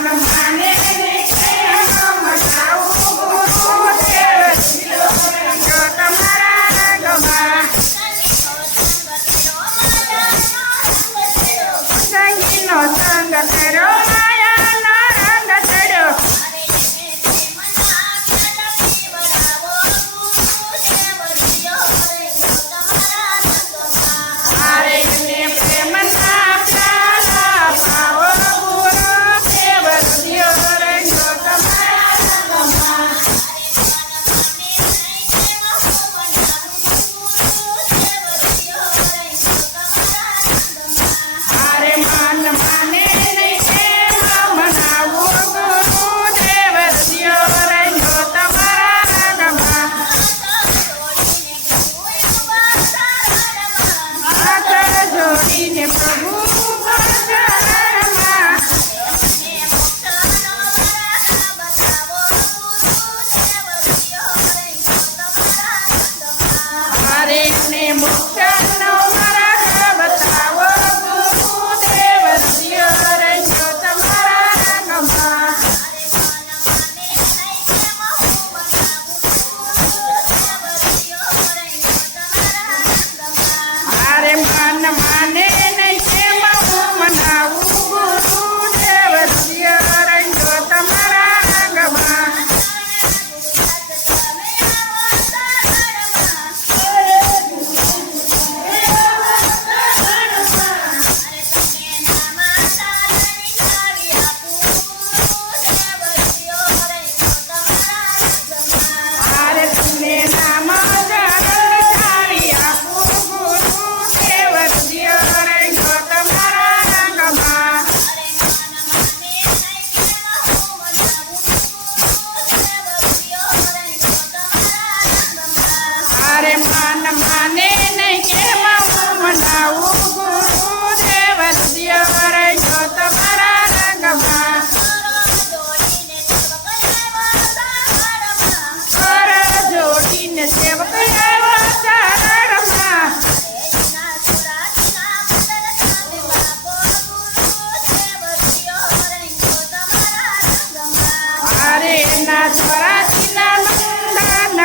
માને Stop.